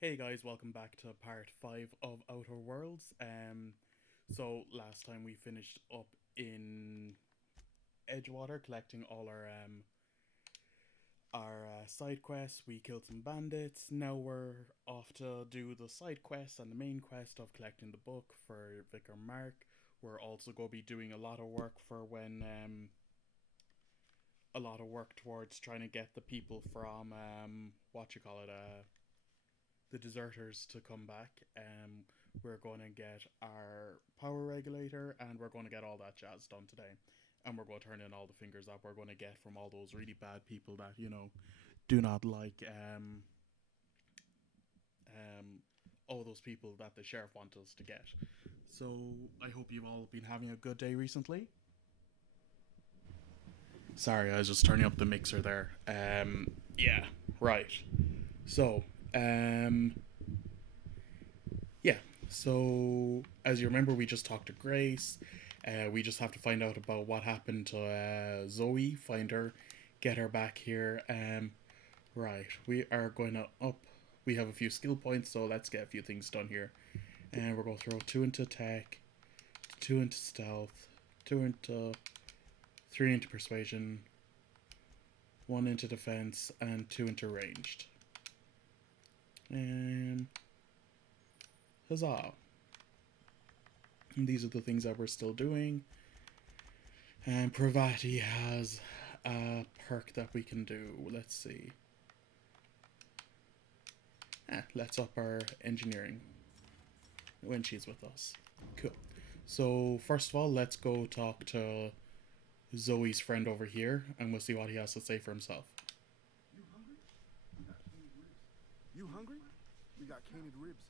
Hey guys, welcome back to part 5 of Outer Worlds. So last time we finished up in Edgewater collecting all our side quests. We killed some bandits. Now we're off to do the side quest and the main quest of collecting the book for Vicar Mark. We're also going to be doing a lot of work towards trying to get the people from the deserters to come back. We're going to get our power regulator and we're going to get all that jazz done today. And we're going to turn in all the fingers that we're going to get from all those really bad people that, do not like um, all those people that the sheriff wants us to get. So I hope you've all been having a good day recently. Sorry, I was just turning up the mixer there. Yeah, right. So, um, Yeah. So, as you remember, we just talked to Grace. We just have to find out about what happened to Zoe, find her, get her back here. Right. We are going to up. We have a few skill points, so let's get a few things done here. And we're going to throw two into attack, two into stealth, two into, three into persuasion, one into defense, and two into ranged. And huzzah. And these are the things that we're still doing. And Pravati has a perk that we can do. Let's see. Let's up our engineering when she's with us. Cool. So, first of all, let's go talk to Zoe's friend over here and we'll see what he has to say for himself. You hungry? We got canid ribs. You hungry? We got canid ribs,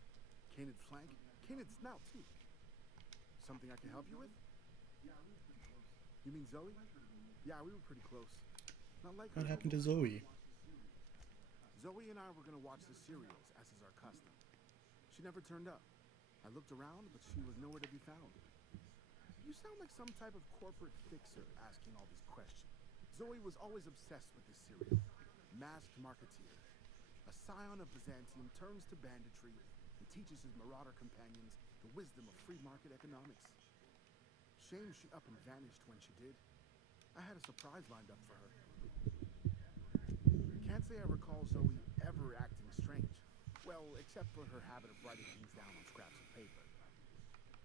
canid flank, canid snout too. Something I can help you with? Yeah, we were pretty close. You mean Zoe? Yeah, we were pretty close. Not like What her happened though. to Zoe? Zoe and I were gonna watch the serials, as is our custom. She never turned up. I looked around, but she was nowhere to be found. You sound like some type of corporate fixer asking all these questions. Zoe was always obsessed with this serial. Masked Marketeer. A scion of Byzantium turns to banditry and teaches his marauder companions the wisdom of free market economics. Shame she up and vanished when she did. I had a surprise lined up for her. Can't say I recall Zoe ever acting strange. Well, except for her habit of writing things down on scraps of paper.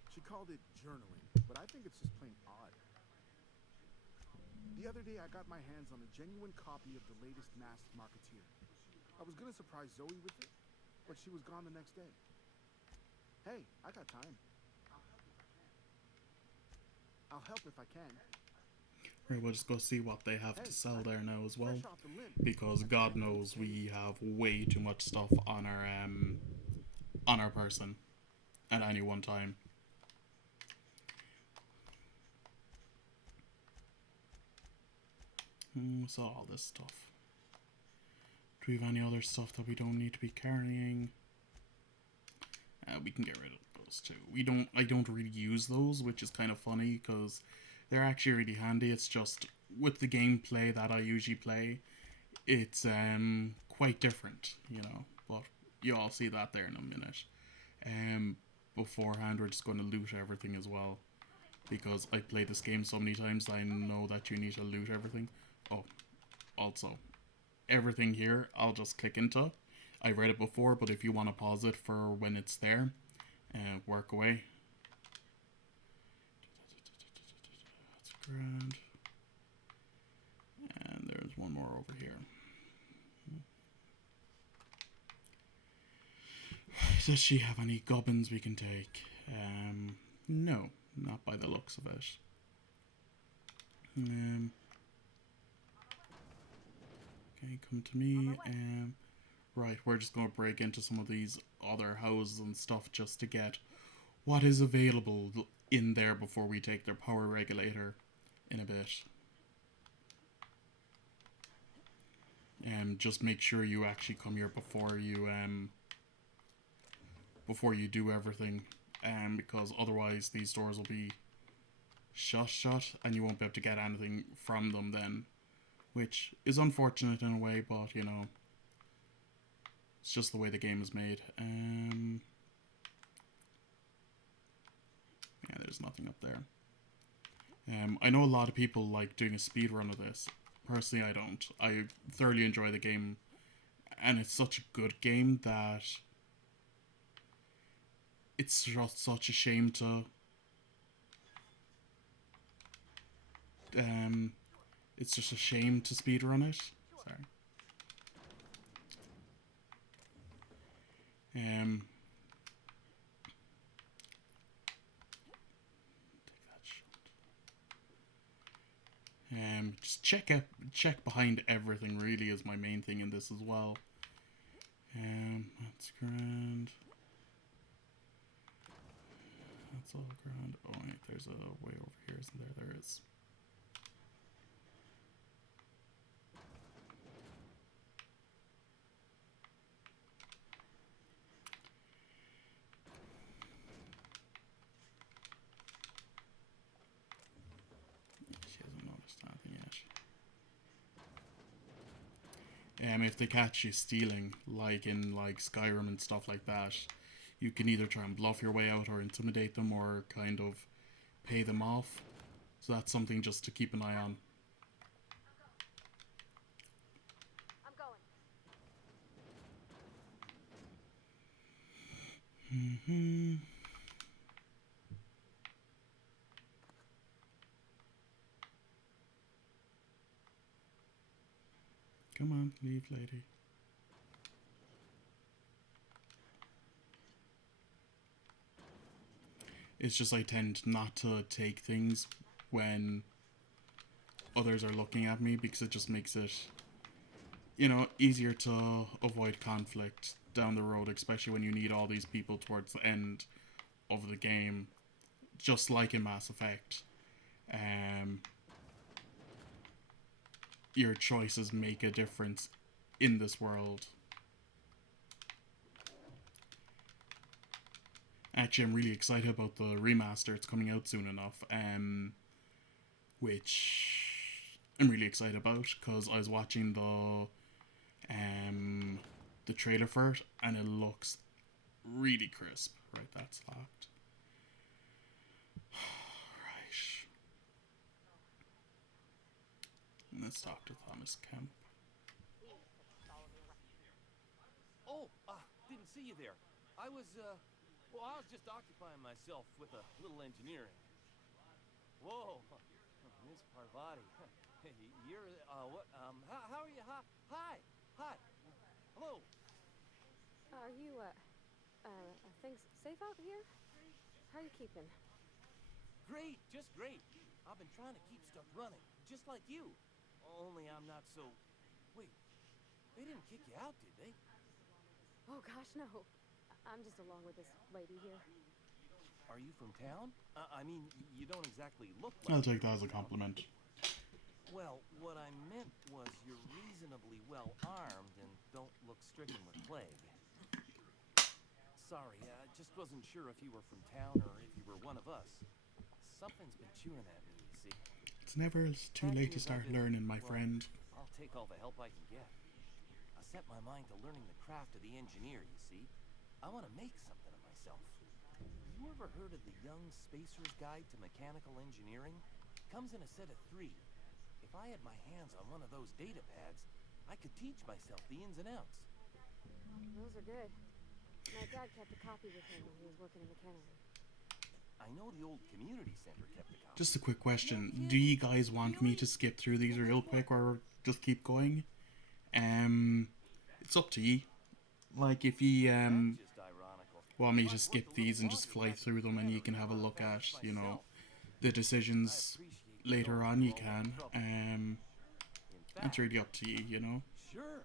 She called it journaling, but I think it's just plain odd. The other day I got my hands on a genuine copy of the latest Masked Marketeer. I was gonna surprise Zoe with it, but she was gone the next day. Hey, I got time. I'll help if I can. Right, we'll just go see what they have to Hey, sell there now as well. fresh off the limp. Because I can God lend you a knows penny. we have way too much stuff on our person at any one time. So all this stuff. Do we have any other stuff that we don't need to be carrying? We can get rid of those too. I don't really use those, which is kind of funny because they're actually really handy. It's just with the gameplay that I usually play, it's quite different, you know. But you all see that there in a minute. Um, Beforehand, we're just going to loot everything as well because I played this game so many times that I know that you need to loot everything. Oh, also, everything here I'll just click into. I read it before, but if you want to pause it for when it's there, work away. That's grand. And there's one more over here. Does she have any gubbins we can take? No, not by the looks of it. Um, okay, come to me. Right, we're just going to break into some of these other houses and stuff just to get what is available in there before we take their power regulator in a bit. Just make sure you actually come here before you do everything, because otherwise these doors will be shut, and you won't be able to get anything from them then, which is unfortunate in a way, but It's just the way the game is made. Yeah, there's nothing up there. I know a lot of people like doing a speed run of this. Personally, I don't. I thoroughly enjoy the game, and it's such a good game that it's just such a shame to it's just a shame to speedrun it. Sorry. Just check behind everything. Really, is my main thing in this as well. That's grand. That's all grand. Oh wait, there's a way over here, isn't there? There is. She hasn't noticed anything yet. If they catch you stealing, like in like Skyrim and stuff like that, you can either try and bluff your way out or intimidate them or kind of pay them off. So that's something just to keep an eye on. I'm going. Come on, leave, lady. It's just I tend not to take things when others are looking at me because it just makes it, you know, easier to avoid conflict down the road, especially when you need all these people towards the end of the game, just like in Mass Effect. Your choices make a difference in this world. Actually, I'm really excited about the remaster. It's coming out soon enough, which I'm really excited about because I was watching the trailer for it and it looks really crisp. Right, that's locked. Right. Let's talk to Thomas Kemp. Oh, didn't see you there. I was just occupying myself with a little engineering. Whoa, Miss Parvati. You're, what, how are you? Hi. Hello. Are you, things safe out here? How are you keeping? Great, just great. I've been trying to keep stuff running, just like you. Only I'm not so... Wait, they didn't kick you out, did they? Oh, gosh, no. I'm just along with this lady here. Are you from town? I mean, you don't exactly look like... I'll take that as a compliment. Well, what I meant was you're reasonably well armed and don't look stricken with plague. Sorry, I just wasn't sure if you were from town or if you were one of us. Something's been chewing at me, you see. It's never too late to start learning, my friend. I'll take all the help I can get. I set my mind to learning the craft of the engineer, you see. I want to make something of myself. You ever heard of the Young Spacer's Guide to Mechanical Engineering? Comes in a set of 3. If I had my hands on one of those data pads, I could teach myself the ins and outs. Those are good. My dad kept a copy with him when he was working in the cannery. I know the old community center kept a copy. Just a quick question. Do you guys want me to skip through these real quick or just keep going? It's up to you. Like, if you want me to skip these and just fly through them and you can have a look at, you know, the decisions later on, you can. It's really up to you, you know. Sure.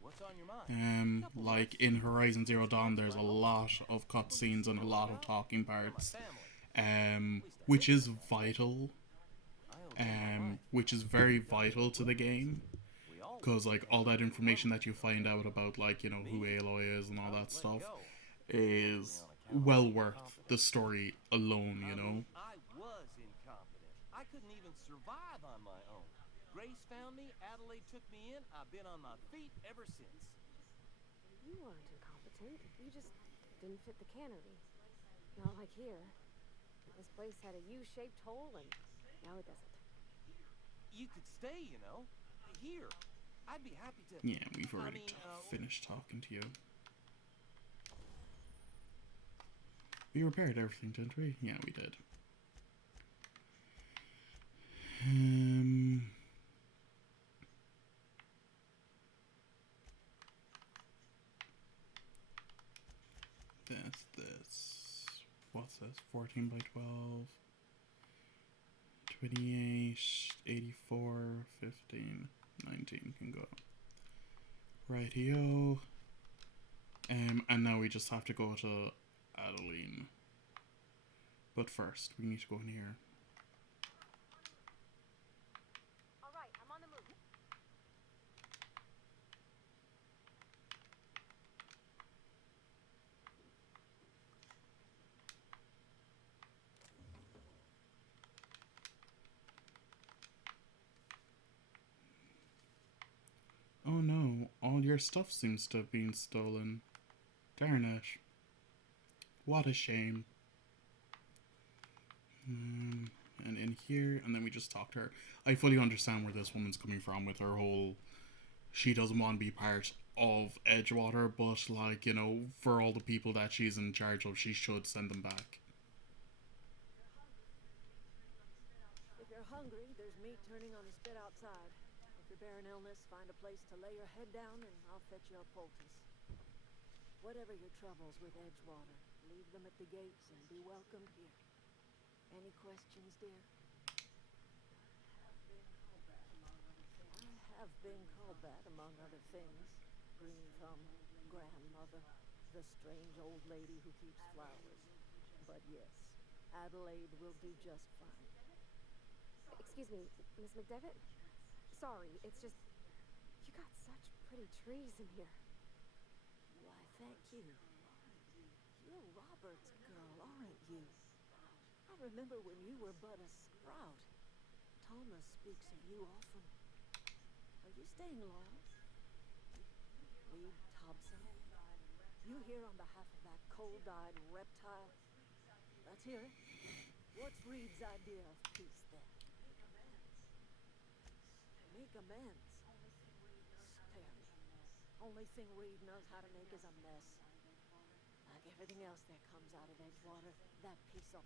What's on your mind? Like in Horizon Zero Dawn, there's a lot of cutscenes and a lot of talking parts, which is vital, which is very vital to the game, because like all that information that you find out about, like, you know, who Aloy is and all that stuff, is well worth the story alone, you know. I was incompetent. I couldn't even survive on my own. Grace found me, Adelaide took me in, I've been on my feet ever since. You weren't incompetent. You just didn't fit the cannery. Not like here. This place had a U-shaped hole, and now it doesn't. You could stay, you know. Here. I'd be happy to... Yeah, we've already finished talking to you. We repaired everything, didn't we? Yeah, we did. That's this. What's this? 14 by 12. 28, 84, 15, 19 can go. Rightio. And now we just have to go to Adeline. But first, we need to go in here. All right, I'm on the move. Oh no, all your stuff seems to have been stolen. Darn it. What a shame. And in here, and then we just talk to her. I fully understand where this woman's coming from with her whole... She doesn't want to be part of Edgewater, but, like, you know, for all the people that she's in charge of, she should send them back. If you're hungry, there's meat turning on the spit outside. If you're bearing illness, find a place to lay your head down and I'll fetch you a poultice. Whatever your troubles with Edgewater, leave them at the gates and be welcome here. Any questions, dear? I have been called that, among other things. Green Thumb, grandmother, the strange old lady who keeps flowers. But yes, Adelaide will do just fine. Excuse me, Miss McDevitt? Sorry, it's just... You got such pretty trees in here. Why, thank you. You're Robert's girl, aren't you? I remember when you were but a sprout. Thomas speaks of you often. Are you staying long? Reed Thompson? You here on behalf of that cold-eyed reptile? Let's hear it. What's Reed's idea of peace, then? Make amends. Spare me. Only thing Reed knows how to make is a mess. Like everything else that comes out of Edgewater, that piece of...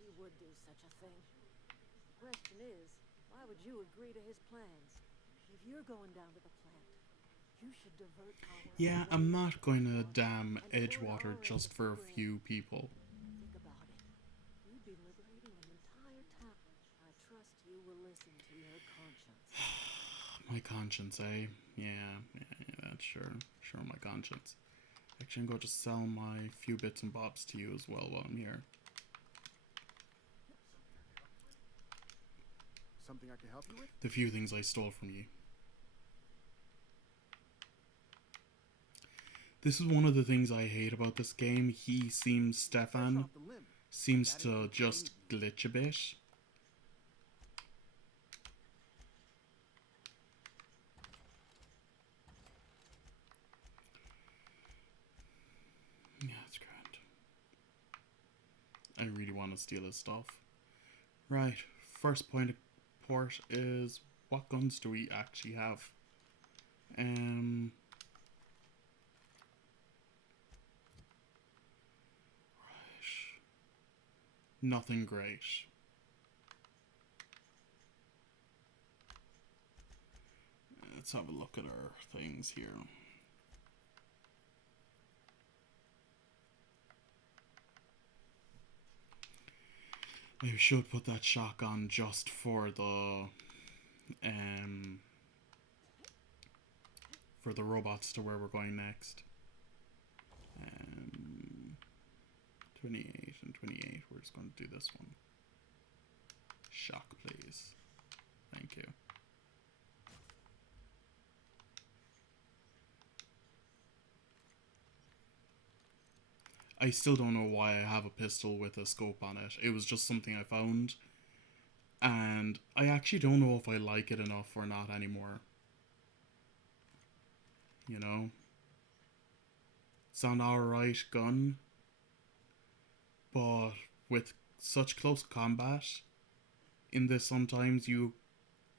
He would do such a thing. The question is, why would you agree to his plans? If you're going down to the plant, you should divert power... Yeah, I'm not going to damn Edgewater just for a few people. Think about it. You'd be liberating an entire town. I trust you will listen to your conscience. My conscience, eh? Yeah, that's sure. Sure, my conscience. Actually, I'm going to sell my few bits and bobs to you as well while I'm here. Something I can help you with? The few things I stole from you. This is one of the things I hate about this game. Stefan seems to just glitch a bit. Yeah, it's grand. I really want to steal his stuff. Right, first point of port is, what guns do we actually have? Right. Nothing great. Let's have a look at our things here. I should put that shotgun just for the robots to where we're going next. 28 and 28. We're just going to do this one. Shock, please. Thank you. I still don't know why I have a pistol with a scope on it. It was just something I found. And I actually don't know if I like it enough or not anymore. You know? It's an alright gun, but with such close combat in this, sometimes you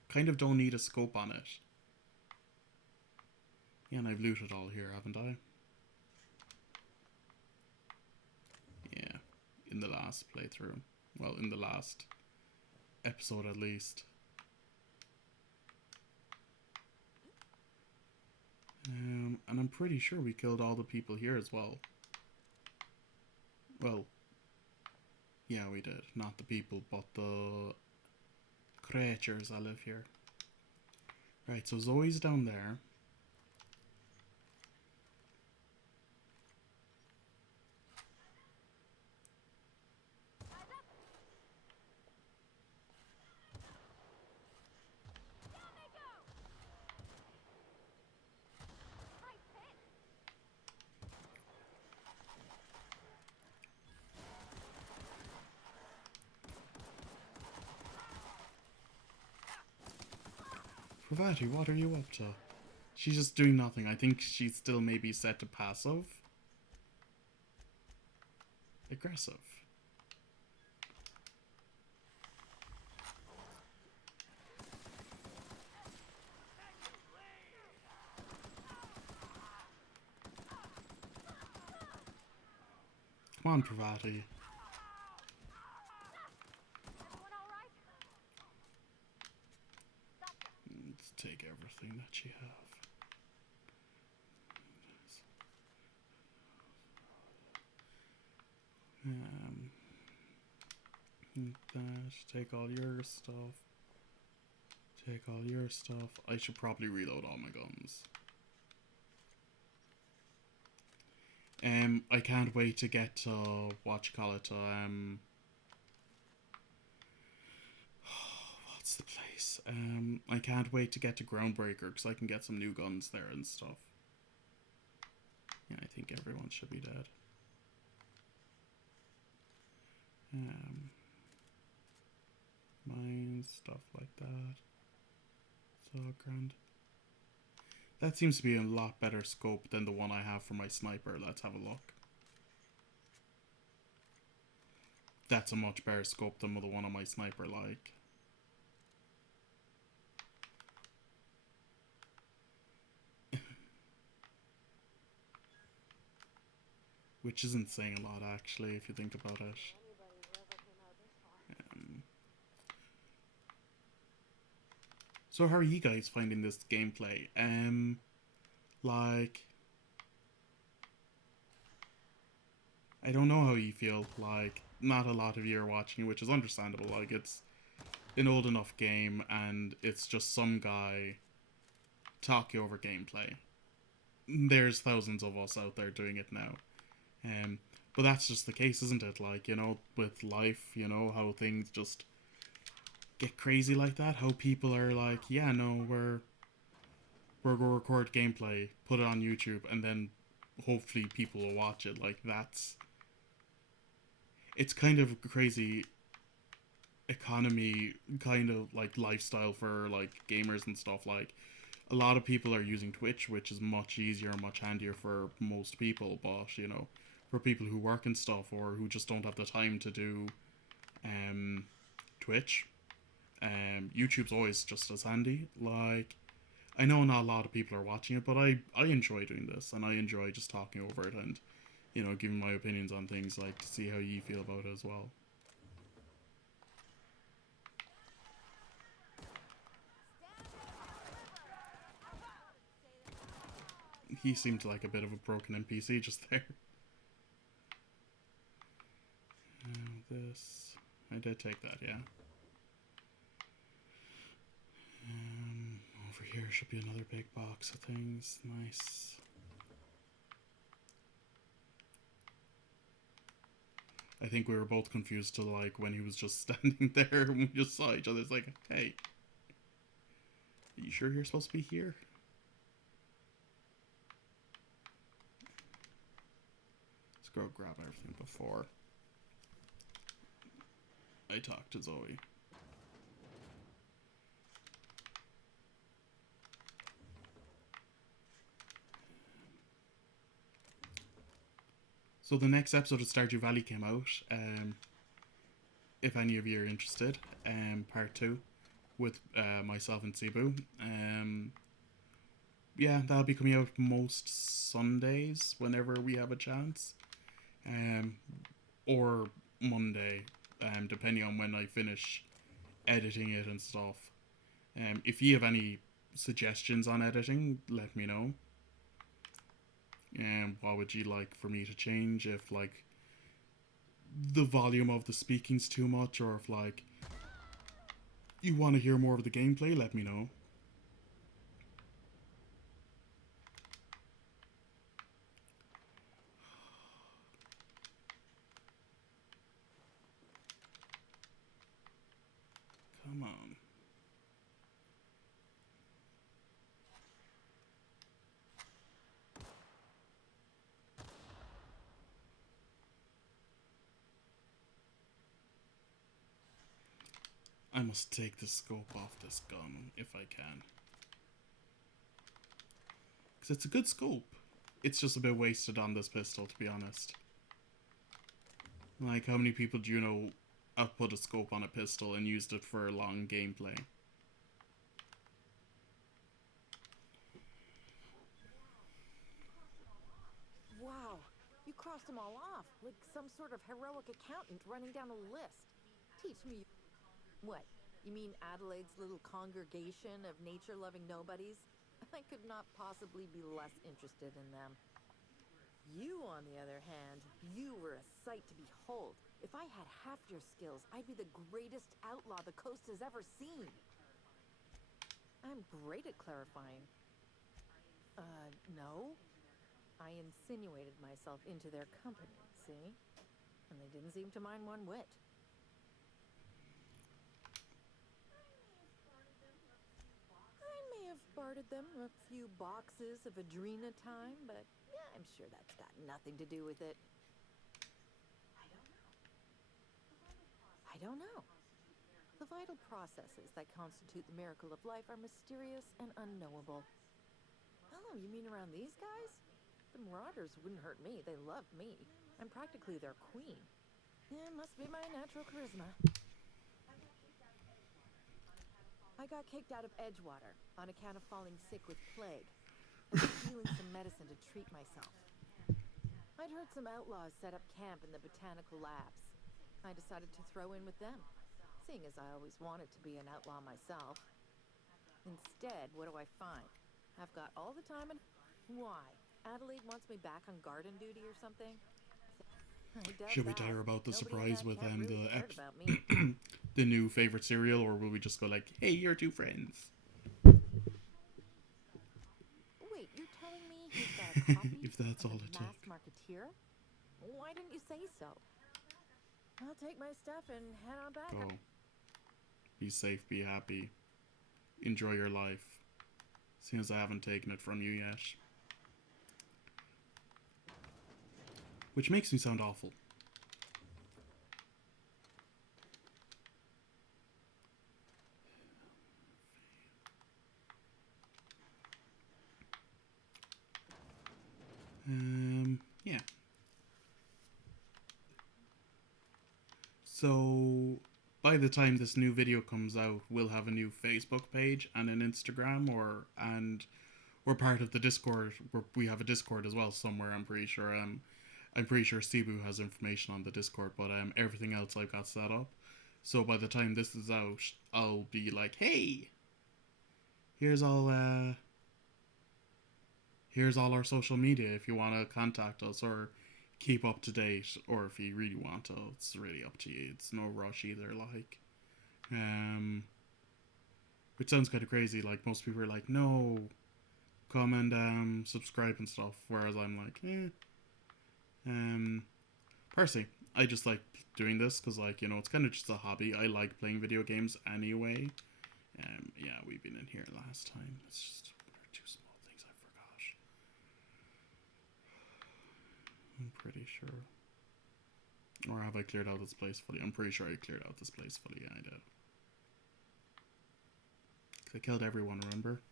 kind of don't need a scope on it. Yeah, and I've looted all here, haven't I? Yeah, in the last playthrough. Well, in the last episode at least. And I'm pretty sure we killed all the people here as well. Well, yeah, we did. Not the people, but the creatures that live here. Right, so Zoe's down there. Pravati, what are you up to? She's just doing nothing. I think she's still maybe set to passive. Aggressive. Come on, Pravati. Let's take everything that you have. That, take all your stuff. Take all your stuff. I should probably reload all my guns. I can't wait to get to, what you call it, what's the place? I can't wait to get to Groundbreaker, because I can get some new guns there and stuff. Yeah, I think everyone should be dead. Mines, stuff like that. So grand. That seems to be a lot better scope than the one I have for my sniper. Let's have a look. That's a much better scope than the one on my sniper, like. Which isn't saying a lot, actually, if you think about it. So how are you guys finding this gameplay? Like, I don't know how you feel. Like, not a lot of you are watching, which is understandable. Like, it's an old enough game, and it's just some guy talking over gameplay. There's thousands of us out there doing it now. But that's just the case, isn't it? Like, you know, with life, you know, how things just get crazy like that. How people are like, yeah, no, we're gonna record gameplay, put it on YouTube, and then hopefully people will watch it. Like, that's... It's kind of a crazy economy, kind of, like, lifestyle for, like, gamers and stuff. Like, a lot of people are using Twitch, which is much easier, much handier for most people, but, you know, for people who work and stuff, or who just don't have the time to do Twitch, YouTube's always just as handy. Like, I know not a lot of people are watching it, but I enjoy doing this, and I enjoy just talking over it and, you know, giving my opinions on things, like, to see how you feel about it as well. He seemed like a bit of a broken NPC just there. This... I did take that, yeah. Over here should be another big box of things. Nice. I think we were both confused to, like, when he was just standing there and we just saw each other. It's like, hey, are you sure you're supposed to be here? Let's go grab everything before I talk to Zoe. So the next episode of Stardew Valley came out. If any of you are interested, part 2 with myself and Cebu. Yeah, that'll be coming out most Sundays whenever we have a chance, or Monday, depending on when I finish editing it and stuff. If you have any suggestions on editing, let me know. What would you like for me to change? If like the volume of the speaking's too much, or if like you want to hear more of the gameplay, let me know. Come on. I must take the scope off this gun if I can. Because it's a good scope. It's just a bit wasted on this pistol, to be honest. Like, how many people do you know have put a scope on a pistol and used it for long gameplay? Wow, you crossed them all off, like some sort of heroic accountant running down a list. Teach me. What? You mean Adelaide's little congregation of nature-loving nobodies? I could not possibly be less interested in them. You, on the other hand, you were a sight to behold. If I had half your skills, I'd be the greatest outlaw the coast has ever seen. I'm great at clarifying. No. I insinuated myself into their company, see? And they didn't seem to mind one whit. I may have bartered them a few boxes of Adrena time, but yeah, I'm sure that's got nothing to do with it. I don't know. The vital processes that constitute the miracle of life are mysterious and unknowable. Oh, you mean around these guys? The Marauders wouldn't hurt me. They love me. I'm practically their queen. Yeah, it must be my natural charisma. I got kicked out of Edgewater on account of falling sick with plague. I was stealing some medicine to treat myself. I'd heard some outlaws set up camp in the botanical labs. I decided to throw in with them, seeing as I always wanted to be an outlaw myself. Instead, what do I find? I've got all the time and... Why? Adelaide wants me back on garden duty or something? Should we tell her about the surprise with really the new favorite cereal, or will we just go like, hey, you're two friends? Wait, you're telling me he's got a copy If that's all of it the took. Masked Marketeer? Why didn't you say so? I'll take my stuff and head on back. Go. Be safe, be happy. Enjoy your life. Seeing as I haven't taken it from you yet. Which makes me sound awful. Yeah. So, by the time this new video comes out, we'll have a new Facebook page and an Instagram, and we're part of the Discord. We have a Discord as well somewhere. I'm pretty sure. I'm pretty sure Cebu has information on the Discord, but everything else I've got set up. So by the time this is out, I'll be like, hey, here's all our social media if you want to contact us or keep up to date, or if you really want to. It's really up to you. It's no rush either, like. Which sounds kind of crazy. Like, most people are like, no, come and subscribe and stuff, whereas I'm like, personally, I just like doing this because, like, you know, it's kind of just a hobby. I like playing video games anyway. Yeah, we've been in here last time. It's just one or two small things I forgot. I'm pretty sure. Or have I cleared out this place fully? I'm pretty sure I cleared out this place fully. Yeah, I did. I killed everyone, remember?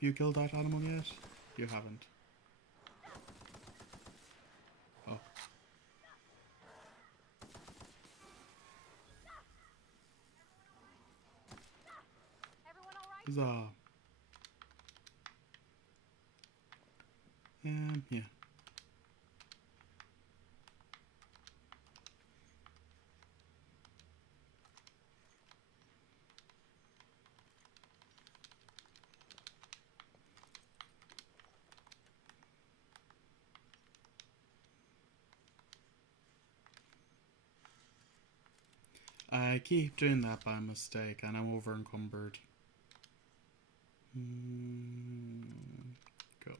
You killed that animal yet? You haven't. Oh. Everyone all right? Huzzah. Yeah. I keep doing that by mistake and I'm over encumbered. Go.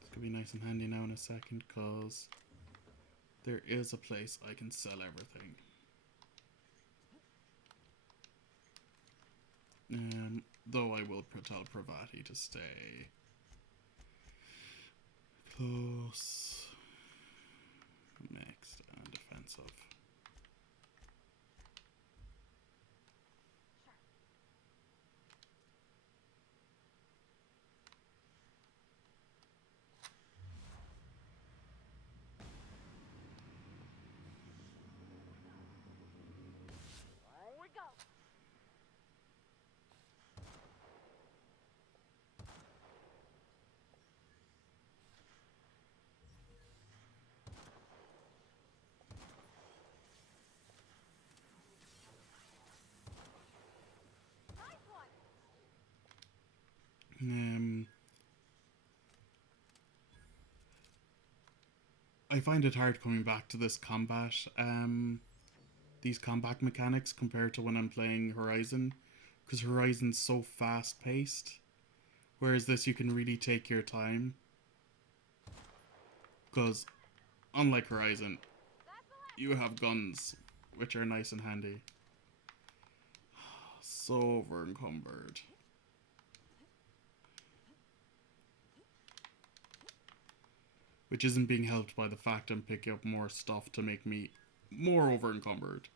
It's gonna be nice and handy now in a second because there is a place I can sell everything. Though I will tell Pravati to stay close, mixed, and defensive. Here we go. Nice one. I find it hard coming back to this combat, these combat mechanics compared to when I'm playing Horizon, because Horizon's so fast paced, whereas this you can really take your time. Because unlike Horizon, you have guns, which are nice and handy. So over encumbered. Which isn't being helped by the fact I'm picking up more stuff to make me more over encumbered.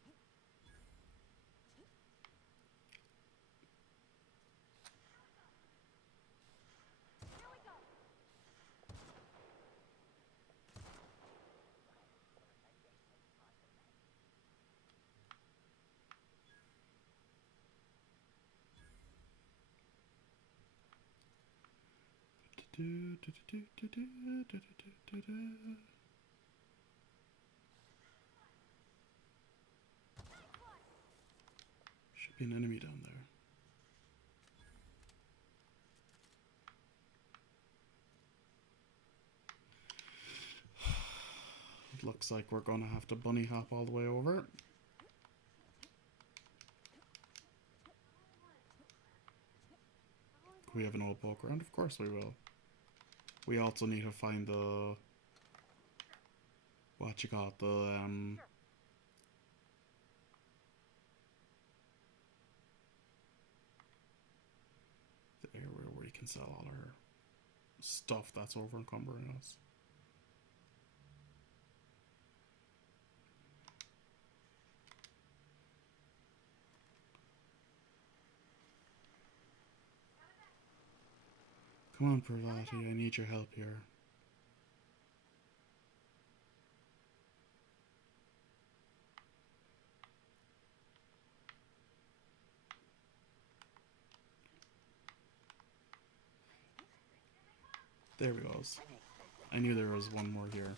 Here we go. Should be an enemy down there. It looks like we're gonna have to bunny hop all the way over. We have an old poke around? Of course we will. We also need to find the... what you call it? The area where you can sell all our stuff that's over encumbering us. Come on, Pravati, I need your help here. There we go. I knew there was one more here.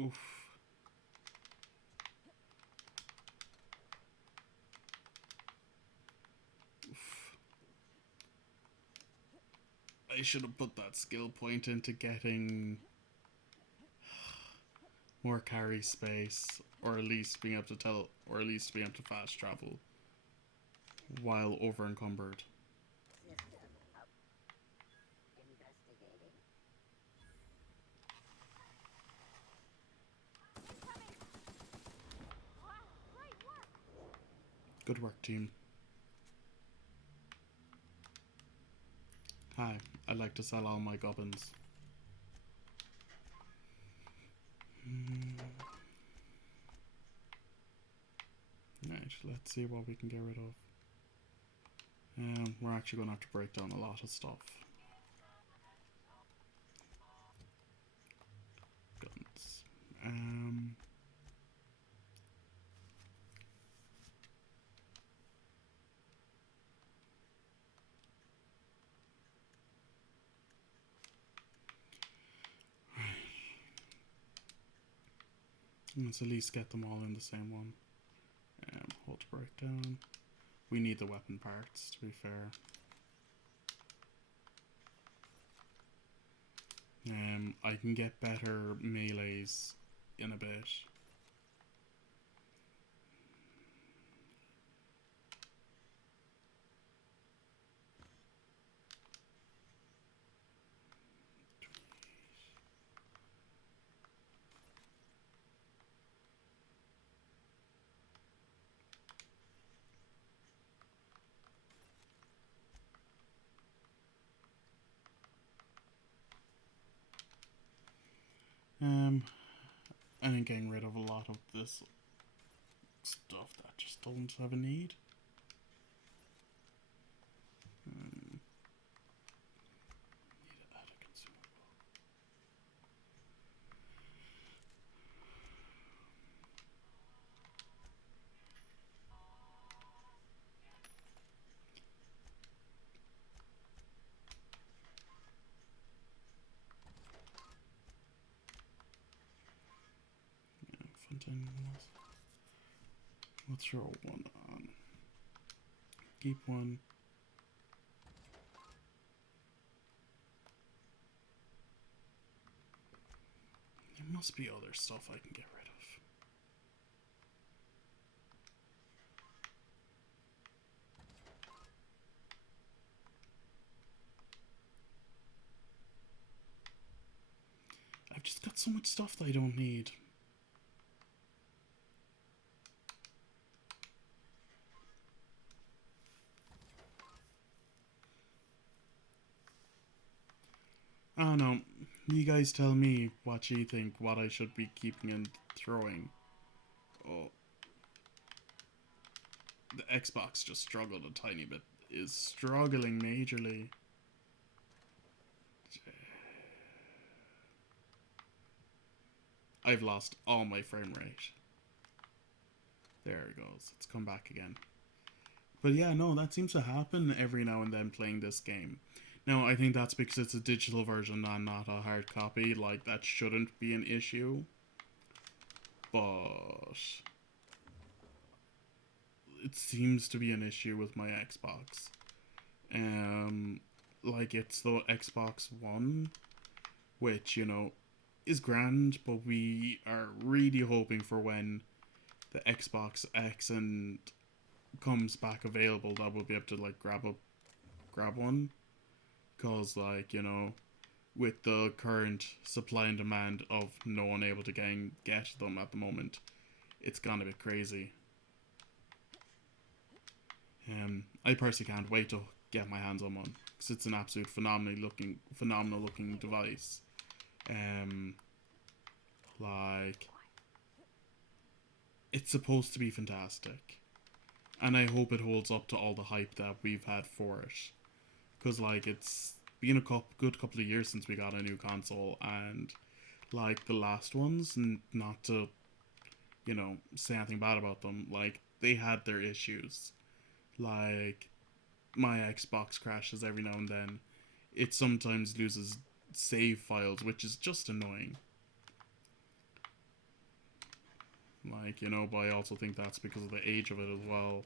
Oof. I should have put that skill point into getting more carry space, or at least being able to fast travel while over encumbered. Good work, team. Hi, I'd like to sell all my gubbins. 。 . 。 . 。 . 。 . . 。 . . . . . . . . . . . . . . . . . . . . . . . . . . . . . 。 . Come in. Right, let's see what we can get rid of. We're actually going to have to break down a lot of stuff. Guns. Let's at least get them all in the same one. Hold to break down. We need the weapon parts, to be fair. I can get better melees in a bit. And getting rid of a lot of this stuff that just doesn't have a need. Need to add a consumable. Fontaine walls. We'll throw one on. Keep one. There must be other stuff I can get rid of. I've just got so much stuff that I don't need. I don't know. You guys tell me what you think, what I should be keeping and throwing. Oh. The Xbox just struggled a tiny bit. Is struggling majorly. I've lost all my frame rate. There it goes. It's come back again. But yeah, no, that seems to happen every now and then playing this game. Now, I think that's because it's a digital version and not a hard copy. Like, that shouldn't be an issue. But it seems to be an issue with my Xbox. Like, it's the Xbox One, which, you know, is grand, but we are really hoping for when the Xbox X and comes back available that we'll be able to, like, grab one. Because, like, you know, with the current supply and demand of no one able to get them at the moment, it's gone a bit crazy. I personally can't wait to get my hands on one, because it's an absolute phenomenal looking device. Like, it's supposed to be fantastic, and I hope it holds up to all the hype that we've had for it. Because, like, it's been a good couple of years since we got a new console, and, like, the last ones, and not to, you know, say anything bad about them, like, they had their issues. Like, my Xbox crashes every now and then. It sometimes loses save files, which is just annoying. Like, you know, but I also think that's because of the age of it as well.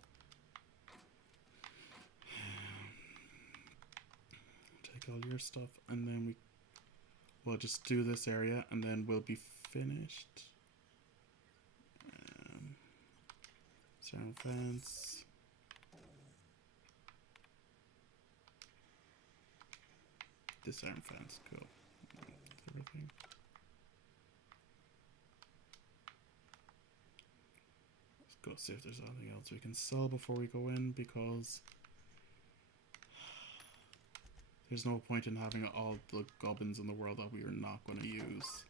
All your stuff, and then we'll just do this area, and then we'll be finished. Sound fence. Disarm fence, cool. Everything. Let's go see if there's anything else we can sell before we go in, because there's no point in having all the goblins in the world that we are not going to use.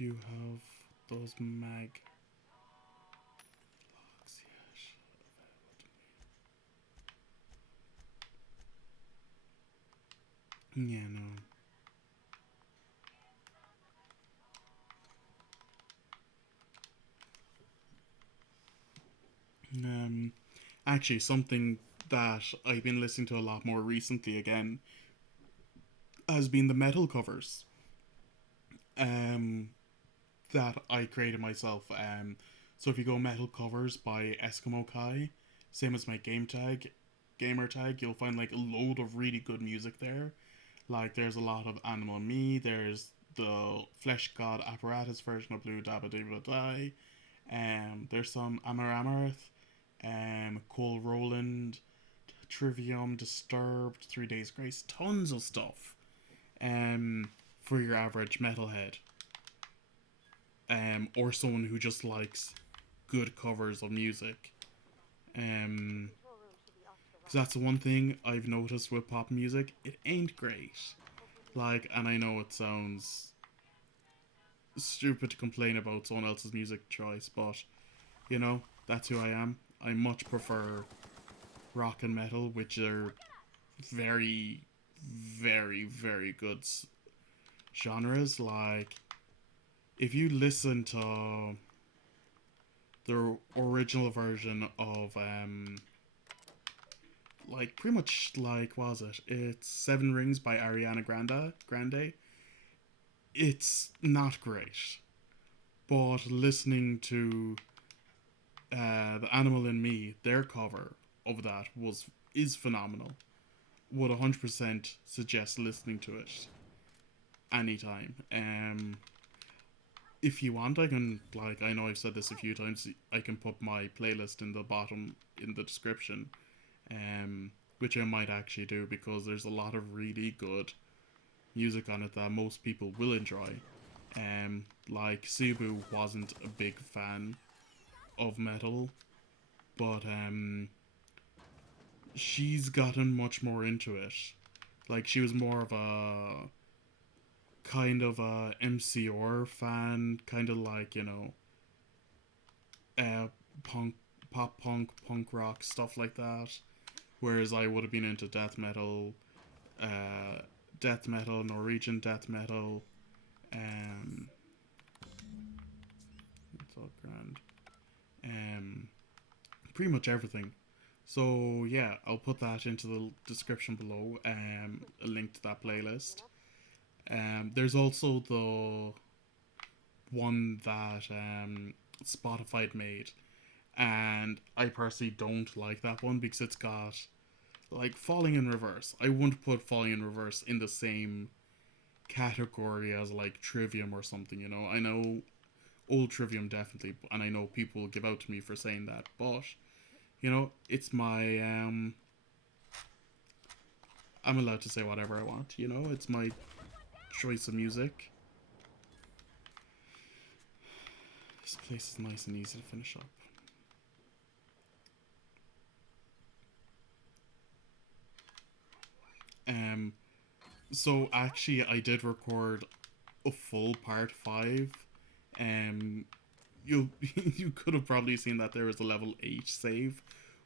Do you have those mag locks yet available to me? Yeah, no. Actually, something that I've been listening to a lot more recently again has been the metal covers. Um, that I created myself. So if you go metal covers by Eskimo Kai, same as my gamer tag, you'll find like a load of really good music there. Like there's a lot of Animal Me. There's the Flesh God Apparatus version of Blue Dabba Dabba Die. There's some Amar Amarth, Cole Roland, Trivium, Disturbed, 3 Days Grace, tons of stuff. For your average metalhead. Or someone who just likes good covers of music. Because that's the one thing I've noticed with pop music, it ain't great. Like, and I know it sounds stupid to complain about someone else's music choice, but, you know, that's who I am. I much prefer rock and metal, which are very, very, very good genres. Like, if you listen to the original version of like pretty much like what was it? It's Seven Rings by Ariana Grande. It's not great, but listening to the Animal in Me, their cover of that is phenomenal. Would 100% suggest listening to it anytime. If you want, I can, like, I know I've said this a few times, I can put my playlist in the bottom in the description, which I might actually do because there's a lot of really good music on it that most people will enjoy. Like Cebu wasn't a big fan of metal, but she's gotten much more into it. Like she was more of a kind of a MCR fan, kind of like, you know, punk, punk rock, stuff like that. Whereas I would have been into death metal, Norwegian death metal, it's all grand, pretty much everything. So yeah, I'll put that into the description below, a link to that playlist. There's also the one that Spotify made, and I personally don't like that one because it's got like Falling in Reverse. I wouldn't put Falling in Reverse in the same category as like Trivium or something, you know. I know old Trivium definitely, and I know people will give out to me for saying that, but you know, it's my I'm allowed to say whatever I want, you know, it's my choice of music. This place is nice and easy to finish up. So actually I did record a full part 5. You you could have probably seen that there was a level 8 save,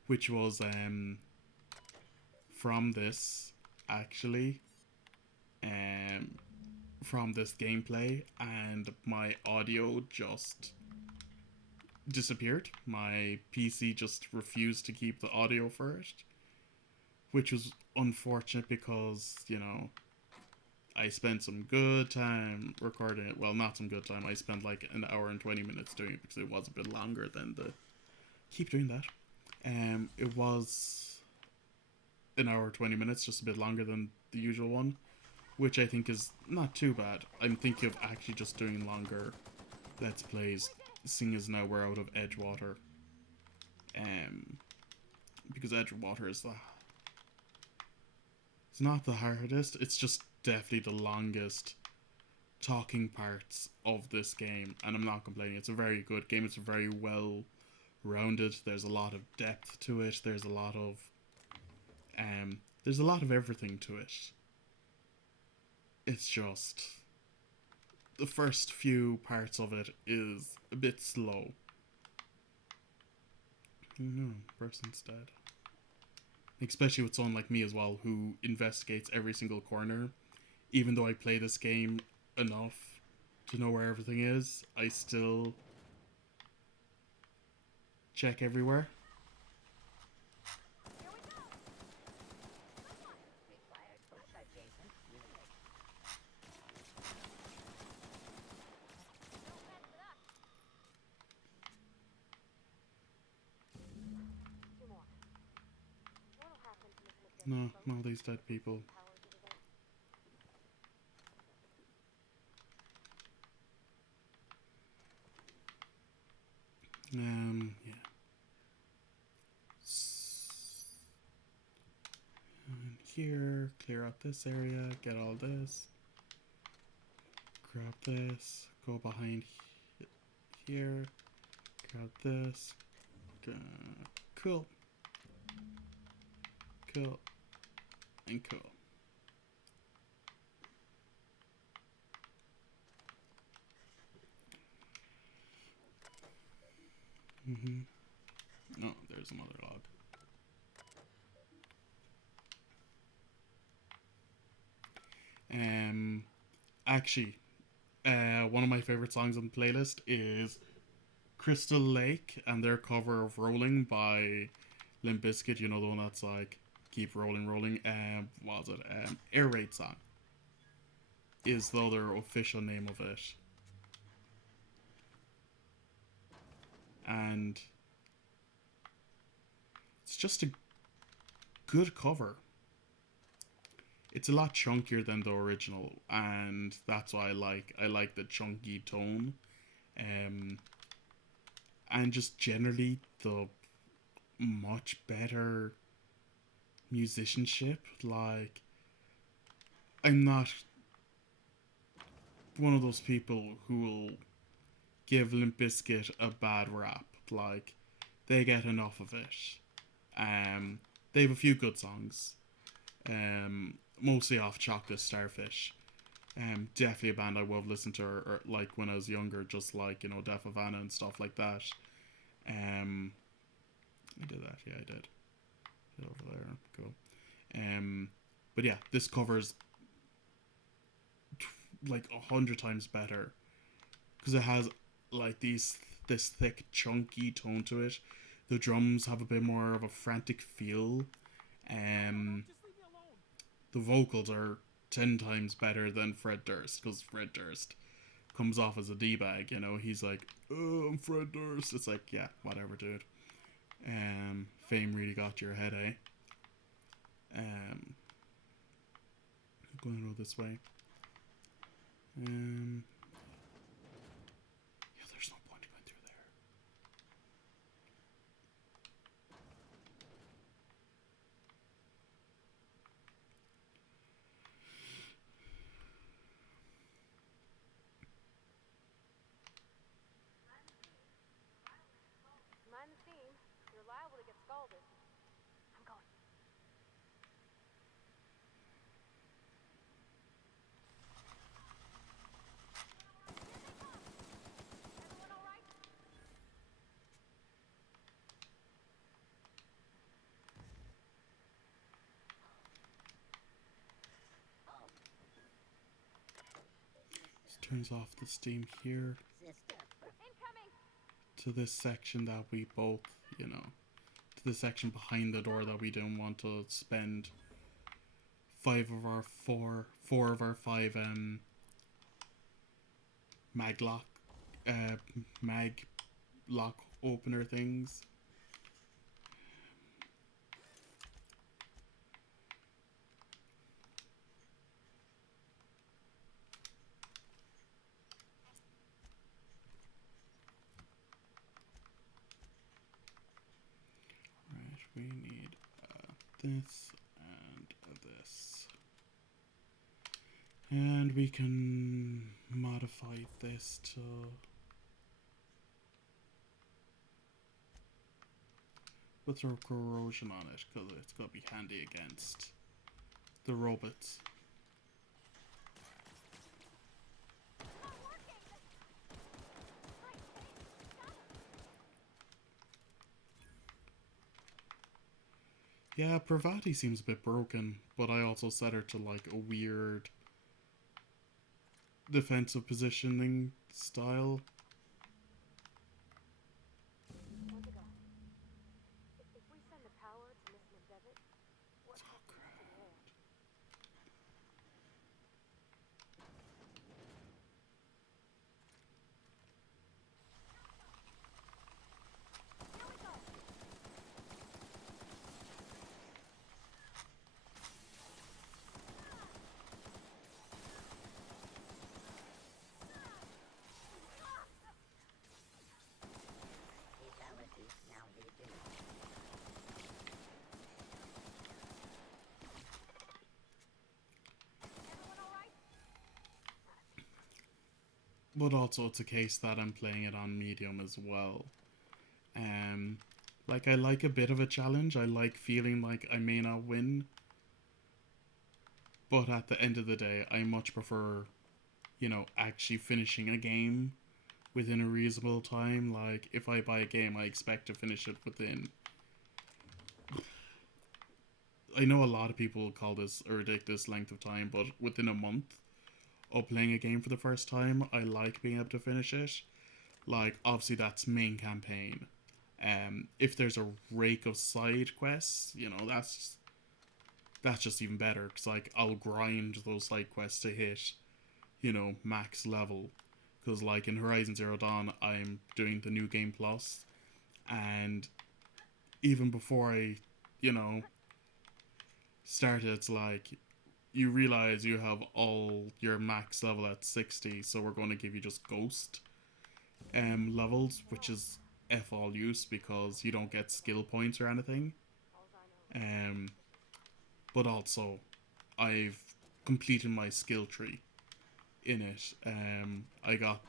which was from this actually. From this gameplay, and my audio just disappeared. My PC just refused to keep the audio for it, which was unfortunate because, you know, I spent some good time recording it. Well, not some good time. I spent like an hour and 20 minutes doing it because it was a bit longer than the... Keep doing that. It was an hour 20 minutes, just a bit longer than the usual one, which I think is not too bad. I'm thinking of actually just doing longer Let's Plays, seeing as now we're out of Edgewater. Because Edgewater is it's not the hardest, it's just definitely the longest talking parts of this game, and I'm not complaining. It's a very good game, it's very well rounded, there's a lot of depth to it, there's a lot of everything to it. It's just the first few parts of it is a bit slow. No, person's dead. Especially with someone like me as well, who investigates every single corner. Even though I play this game enough to know where everything is, I still check everywhere. Two more. What'll happen to Miss McGinnis? No, all these dead people. Power to the vent. Yeah. And here, clear out this area, get all this. Grab this, go behind here, grab this. Cool. Cool. And cool. Oh, there's another log. Actually, one of my favorite songs on the playlist is Crystal Lake and their cover of Rolling by Limp Bizkit. You know, the one that's like Keep Rolling, Rolling. What was it? Air Raid Song is the other official name of it. And it's just a good cover. It's a lot chunkier than the original, and that's why I like the chunky tone, and just generally the much better musicianship. Like, I'm not one of those people who will give Limp Bizkit a bad rap. Like, they get enough of it. They have a few good songs. Mostly off Chocolate Starfish. Definitely a band I would have listened to, or like when I was younger, just like, you know, Def Havana and stuff like that. I did that, yeah, I did. Get over there, cool. But yeah, this cover's like 100 times better because it has like this thick, chunky tone to it. The drums have a bit more of a frantic feel. The vocals are 10 times better than Fred Durst, because Fred Durst comes off as a D-bag, you know. He's like, oh, I'm Fred Durst. It's like, yeah, whatever, dude. Fame really got your head, eh? I'm going to go this way. Yeah, there's no point in going through there. Mind the theme. You're liable to get scalded. I'm going. Everyone all right? This turns off the steam here Incoming! to this section that we both, you know, to the section behind the door that we didn't want to spend four of our five mag lock opener things. Right, we need this and this. And we can modify this to put throw corrosion on it, because it's going to be handy against the robots. Not Yeah, Pravati seems a bit broken, but I also set her to like a weird defensive positioning style. How's it going? If we send the power to Miss McDevitt, what happens to the air? But also, it's a case that I'm playing it on medium as well. Um, like I like a bit of a challenge. I like feeling like I may not win, but at the end of the day, I much prefer, actually finishing a game within a reasonable time. Like if I buy a game, I expect to finish it within. I know a lot of people call this a ridiculous length of time, but within a month of playing a game for the first time, I like being able to finish it. Like obviously that's main campaign. If there's a rake of side quests, that's just even better because like I'll grind those side quests to hit, max level. Because like in Horizon Zero Dawn, I'm doing the new game plus, and even before I, you know, started, it's like you realize you have all your max level at 60, so we're going to give you just ghost levels, which is F all use because you don't get skill points or anything. All I know is Um, but also, I've completed my skill tree in it. I got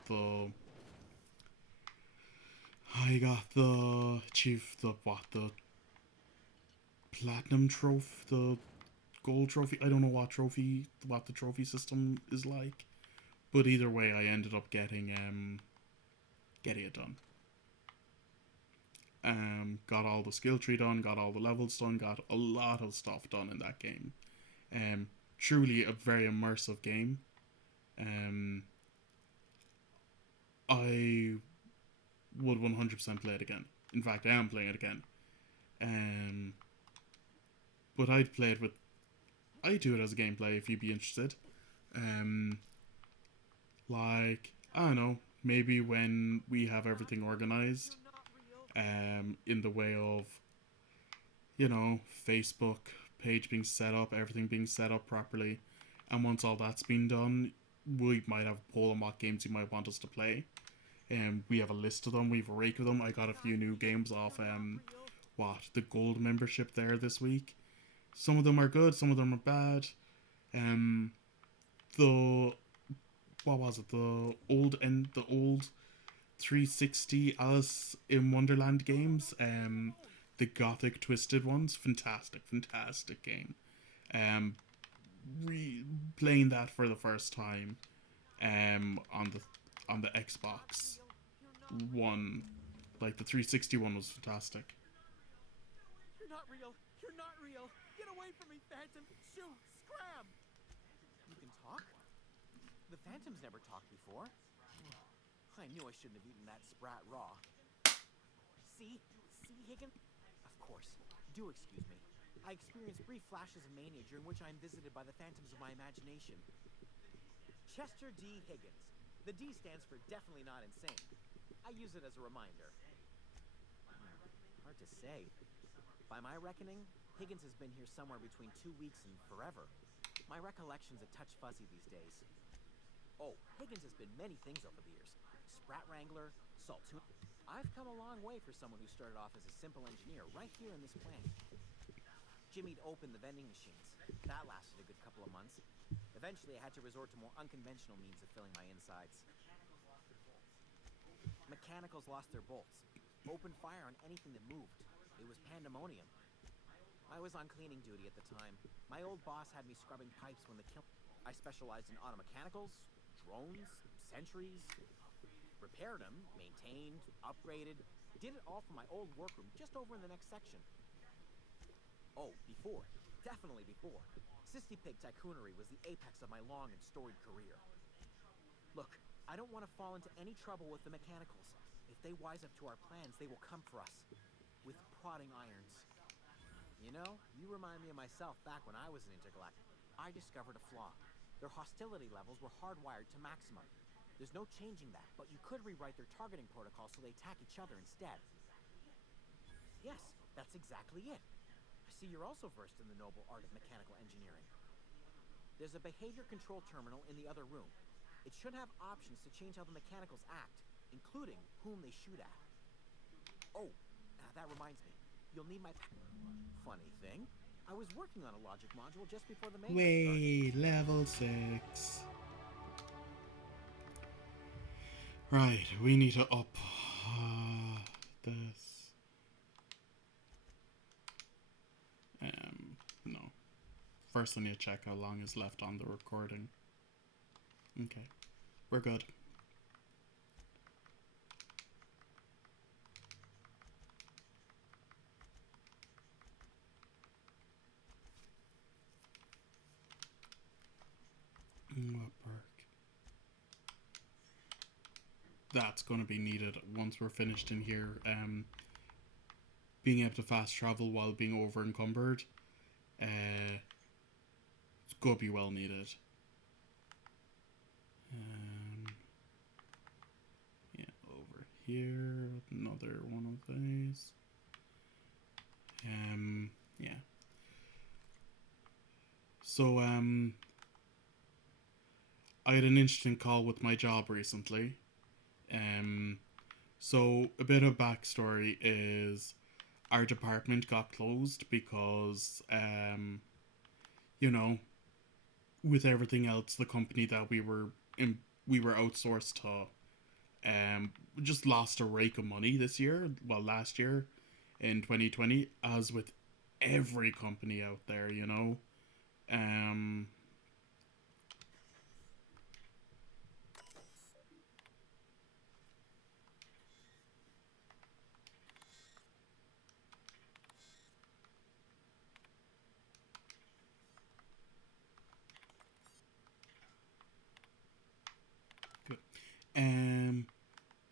the chief the platinum trophy, the gold trophy. I don't know what the trophy system is like, but either way, I ended up getting it done. Got all the skill tree done, got all the levels done, got a lot of stuff done in that game. Truly a very immersive game. Um, I would 100% play it again. In fact, I am playing it again. Um, but I'd do it as a gameplay if you'd be interested. Um, like I don't know, maybe when we have everything organized, in the way of Facebook page being set up, everything being set up properly, and once all that's been done, we might have a poll on what games you might want us to play. We have a list of them. We have a rake of them. I got a few new games off the gold membership there this week. Some of them are good. Some of them are bad. Um, the what was it? The old 360 Alice in Wonderland games. The Gothic Twisted ones. Fantastic game. Um, playing that for the first time. On the Xbox One, like the 360 one was fantastic. You're not real. You're not real. Get away from me, Phantom. Shoot. Scram. You can talk? The Phantom's never talked before. I knew I shouldn't have eaten that sprat raw. See? See, Higgins? Of course. Do excuse me. I experience brief flashes of mania during which I am visited by the phantoms of my imagination. Chester D. Higgins. The D stands for definitely not insane. I use it as a reminder. Hard to say. By my reckoning, Higgins has been here somewhere between 2 weeks and forever. My recollection's a touch fuzzy these days. Oh, Higgins has been many things over the years. Sprat Wrangler, Saltoon. I've come a long way for someone who started off as a simple engineer right here in this plant. Jimmy'd open the vending machines. That lasted a good couple of months. Eventually, I had to resort to more unconventional means of filling my insides. Mechanicals lost their bolts. Opened fire on anything that moved. It was pandemonium. I was on cleaning duty at the time. My old boss had me scrubbing pipes when the kiln. I specialized in automechanicals, drones, sentries. Repaired them, maintained, upgraded. Did it all from my old workroom just over in the next section. Oh, before. Definitely before. Sissy Pig Tycoonery was the apex of my long and storied career. Look, I don't want to fall into any trouble with the mechanicals. If they wise up to our plans, they will come for us. With prodding irons. You know, you remind me of myself back when I was an Intergalactic. I discovered a flaw. Their hostility levels were hardwired to maximum. There's no changing that, but you could rewrite their targeting protocol so they attack each other instead. Yes, that's exactly it. I see you're also versed in the noble art of mechanical engineering. There's a behavior control terminal in the other room. It should have options to change how the mechanicals act, including whom they shoot at. Oh, that reminds me. You'll need my... Funny thing, I was working on a logic module just before the main Wait, level 6. Right, we need to up this. No. First I need to check how long is left on the recording. Okay, we're good. What perk? That's going to be needed once we're finished in here. Being able to fast travel while being over encumbered, it's going to be well needed. Yeah, over here, another one of these. Yeah. So, I had an interesting call with my job recently. So a bit of backstory is our department got closed because, you know, with everything else, the company that we were outsourced to, just lost a rake of money this year. Well, last year, in 2020, as with every company out there, you know. Good.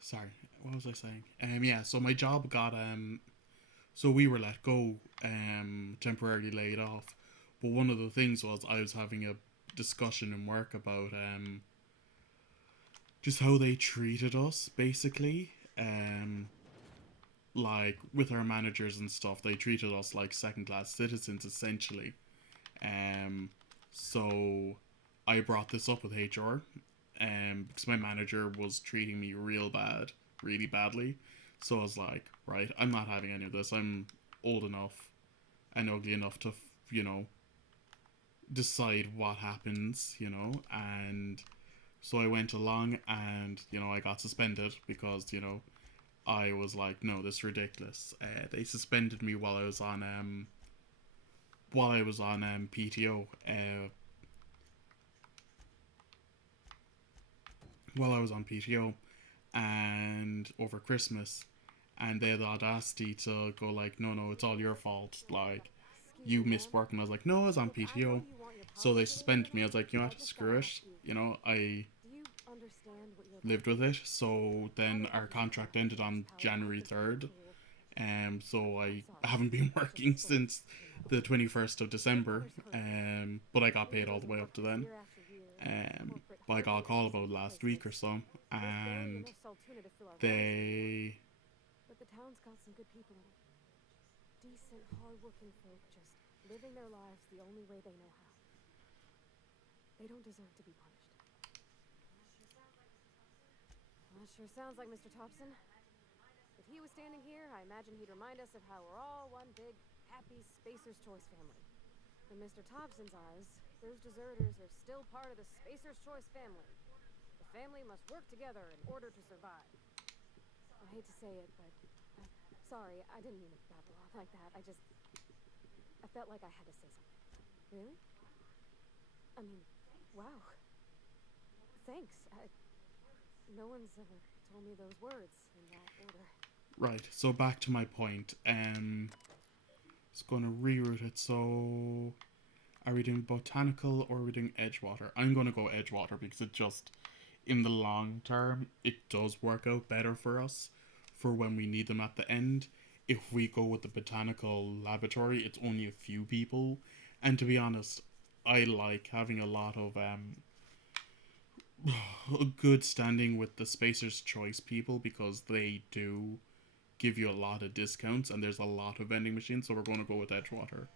Sorry, what was I saying? Yeah, so my job got, so we were let go, temporarily laid off. But one of the things was I was having a discussion in work about, just how they treated us, basically. Like, with our managers and stuff, they treated us like second-class citizens, essentially. So I brought this up with HR, because my manager was treating me really badly. So I was like, right, I'm not having any of this. I'm old enough and ugly enough to, you know, decide what happens, you know. And so I went along and, you know, I got suspended because, you know, I was like, no, this is ridiculous. They suspended me while I was on PTO. While I was on PTO, and over Christmas, and they had the audacity to go like, no, it's all your fault. Like, you missed work. And I was like, no, I was on PTO. So they suspended me. I was like, you know what, screw it. You know, I lived with it. So then our contract ended on January 3rd. So I haven't been working since the 21st of December. But I got paid all the way up to then. But I got a call about last week or so. And they... But the town's got some good people in it. Decent, hard-working folk just living their lives the only way they know how. They don't deserve to be punished. Well, that sure sounds like Mr. Thompson. If he was standing here, I imagine he'd remind us of how we're all one big, happy Spacer's Choice family. In Mr. Thompson's eyes, those deserters are still part of the Spacer's Choice family. The family must work together in order to survive. I hate to say it, but... sorry, I didn't mean to babble on like that. I felt like I had to say something. Really? I mean, wow. Thanks. No one's ever told me those words in that order. Right, so back to my point. It's going to reroute it. So, are we doing Botanical or are we doing Edgewater? I'm going to go Edgewater because it just, in the long term, it does work out better for us for when we need them at the end. If we go with the Botanical Laboratory, it's only a few people. And to be honest, I like having a lot of a good standing with the Spacer's Choice people because they do give you a lot of discounts and there's a lot of vending machines, so we're going to go with Edgewater.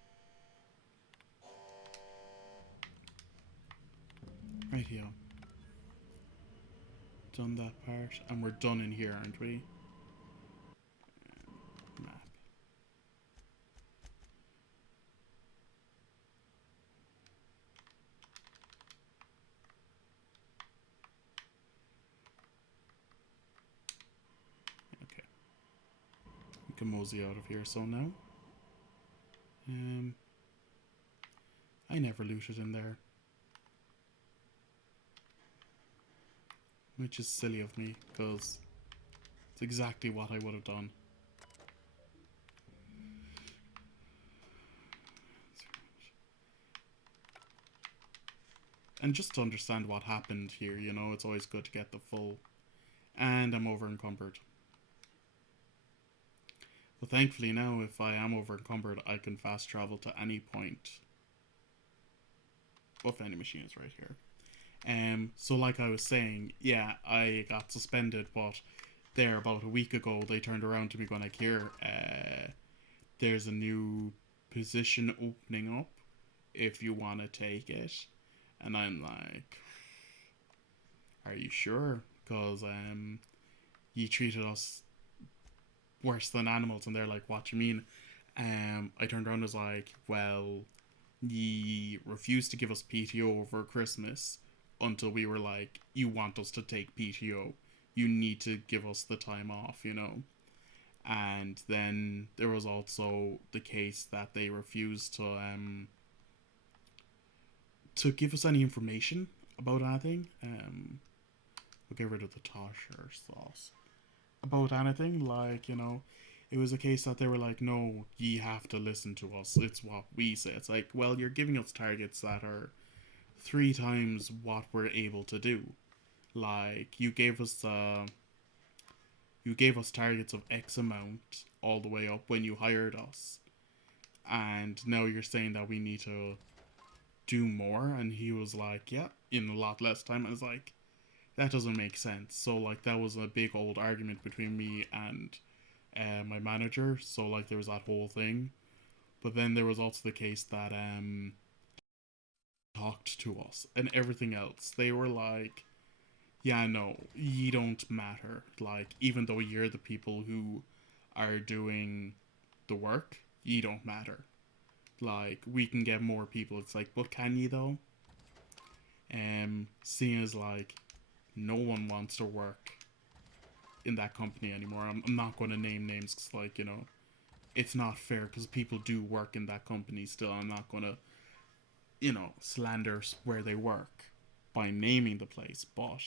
Right here. Done that part, and we're done in here, aren't we? Map. Okay. We can mosey out of here, so now. I never looted in there. Which is silly of me, because it's exactly what I would have done. And just to understand what happened here, you know, it's always good to get the full. And I'm over encumbered. But thankfully now, if I am over encumbered, I can fast travel to any point. Well, vending machine is right here. So like I was saying, yeah, I got suspended, but there about a week ago, they turned around to me going like, here, there's a new position opening up if you want to take it. And I'm like, are you sure? Because you treated us worse than animals. And they're like, what you mean? I turned around and was like, well, ye refused to give us PTO over Christmas until we were like, you want us to take PTO. You need to give us the time off, you know? And then there was also the case that they refused to give us any information about anything. We'll get rid of the Tosher sauce. About anything, like, you know, it was a case that they were like, no, ye have to listen to us. It's what we say. It's like, well, you're giving us targets that are 3 times what we're able to do. Like, you gave us targets of X amount all the way up when you hired us. And now you're saying that we need to do more. And he was like, yeah, in a lot less time. I was like, that doesn't make sense. So, like, that was a big old argument between me and my manager. So, like, there was that whole thing. But then there was also the case that talked to us and everything else. They were like, yeah, no, you don't matter. Like, even though you're the people who are doing the work, you don't matter. Like, we can get more people. It's like, but can you though? Seeing as like no one wants to work in that company anymore. I'm not going to name names because, like, you know, it's not fair because people do work in that company still. I'm not going to, you know, slander where they work by naming the place, but,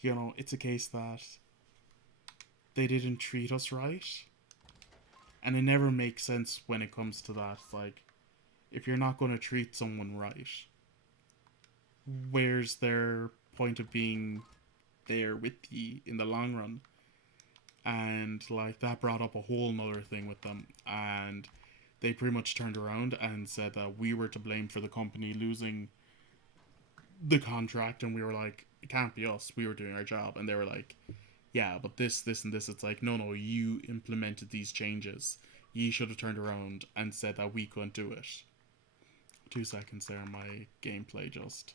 you know, it's a case that they didn't treat us right. And it never makes sense when it comes to that. Like, if you're not going to treat someone right, where's their point of being there with you in the long run? And, like, that brought up a whole nother thing with them. And they pretty much turned around and said that we were to blame for the company losing the contract. And we were like, it can't be us. We were doing our job. And they were like, yeah, but this, and this. It's like, no, you implemented these changes. You should have turned around and said that we couldn't do it. 2 seconds there, my gameplay just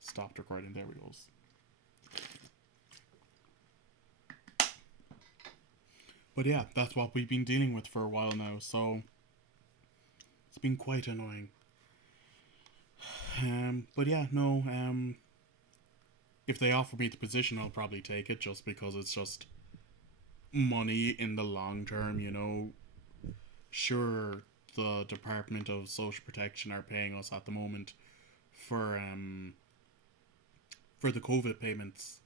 stopped recording. There we go. But yeah, that's what we've been dealing with for a while now, so it's been quite annoying. But yeah, no, if they offer me the position, I'll probably take it just because it's just money in the long term, you know. Sure, the Department of Social Protection are paying us at the moment for the COVID payments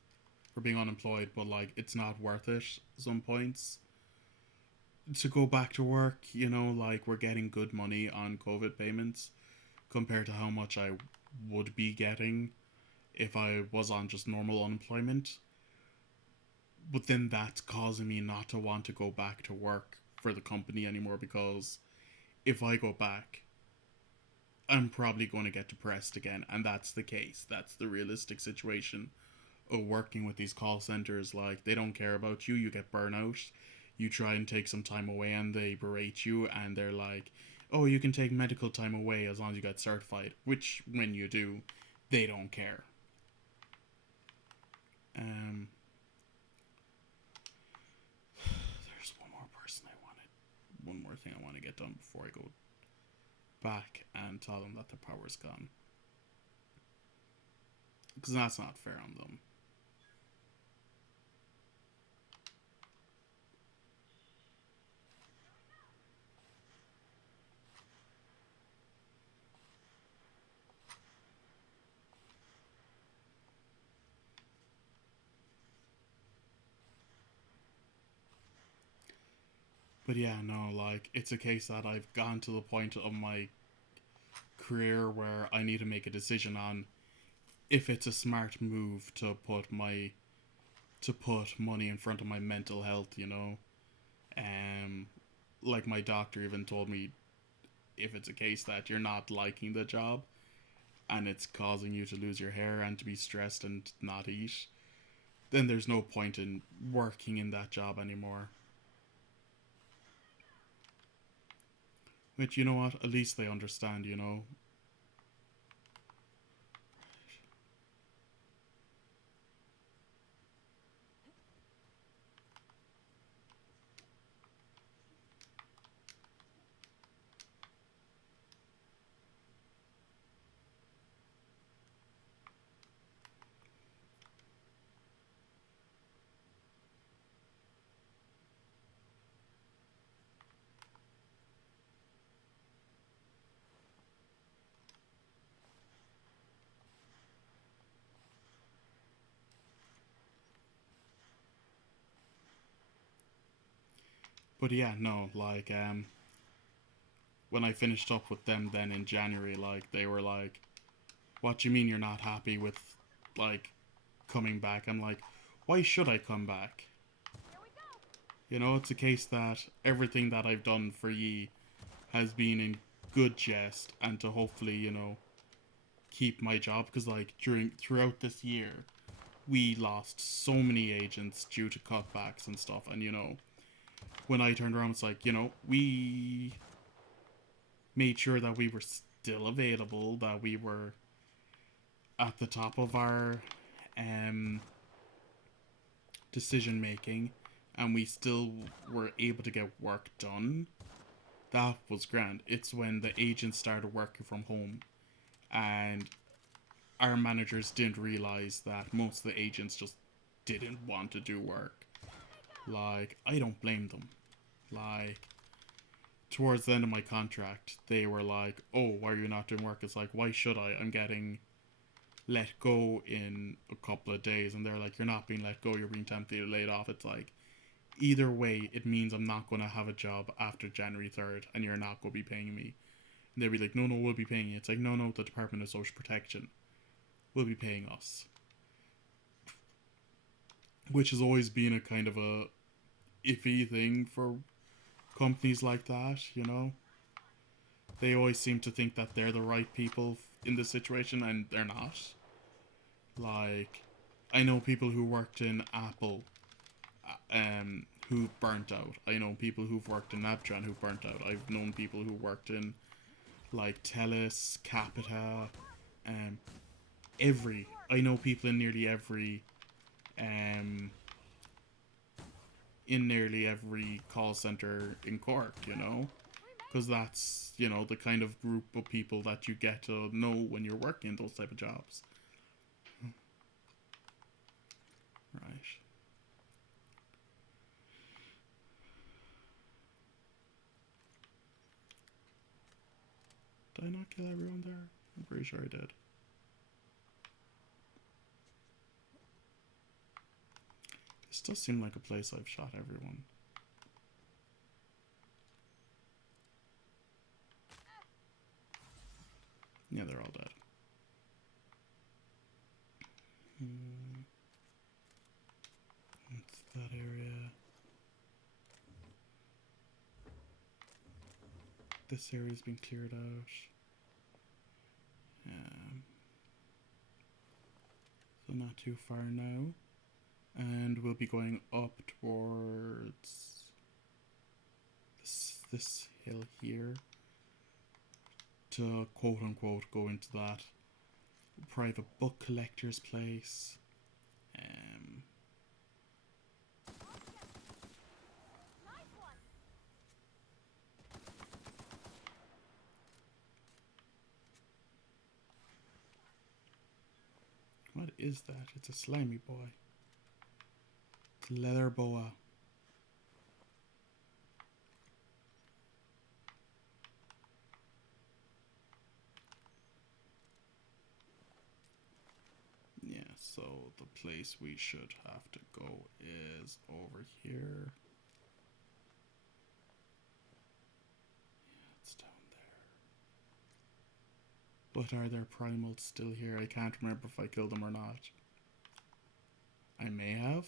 for being unemployed, but like it's not worth it some points to go back to work, you know, like we're getting good money on COVID payments compared to how much I would be getting if I was on just normal unemployment. But then that's causing me not to want to go back to work for the company anymore, because if I go back, I'm probably going to get depressed again. And that's the case. That's the realistic situation of working with these call centers. Like, they don't care about you. You get burnout. You try and take some time away and they berate you, and they're like, oh, you can take medical time away as long as you get certified. Which, when you do, they don't care. There's one more thing I want to get done before I go back and tell them that the power's gone. Because that's not fair on them. But yeah, no, like, it's a case that I've gone to the point of my career where I need to make a decision on if it's a smart move to put money in front of my mental health, you know. Like, my doctor even told me, if it's a case that you're not liking the job and it's causing you to lose your hair and to be stressed and not eat, then there's no point in working in that job anymore. Which, you know what, at least they understand, you know. But yeah, no, like, when I finished up with them then in January, like, they were like, what do you mean you're not happy with, like, coming back? I'm like, why should I come back? You know, it's a case that everything that I've done for ye has been in good jest, and to hopefully, you know, keep my job. Because, like, throughout this year, we lost so many agents due to cutbacks and stuff. And, you know, when I turned around, it's like, you know, we made sure that we were still available, that we were at the top of our decision making, and we still were able to get work done. That was grand. It's when the agents started working from home and our managers didn't realize that most of the agents just didn't want to do work. Like, I don't blame them. Like, towards the end of my contract, they were like, oh, why are you not doing work? It's like, why should I? I'm getting let go in a couple of days. And they're like, you're not being let go, you're being temporarily laid off. It's like, either way, it means I'm not going to have a job after January 3rd, and you're not going to be paying me. And they'll be like, no, we'll be paying you. It's like, no, the Department of Social Protection will be paying us. Which has always been a kind of a iffy thing for companies like that, you know? They always seem to think that they're the right people in this situation, and they're not. Like, I know people who worked in Apple who burnt out. I know people who've worked in Naptran who burnt out. I've known people who worked in, like, TELUS, Capita, I know people in nearly every call center in Cork, you know? Because that's, you know, the kind of group of people that you get to know when you're working those type of jobs. Right. Did I not kill everyone there? I'm pretty sure I did. This does seem like a place I've shot everyone. Yeah, they're all dead. That's that area. This area's been cleared out. So not too far now. And we'll be going up towards this hill here to quote unquote go into that private book collector's place. What is that? It's a slimy boy. It's a leather boa. Yeah, so the place we should have to go is over here. Yeah, it's down there. But are there primals still here? I can't remember if I killed them or not. I may have.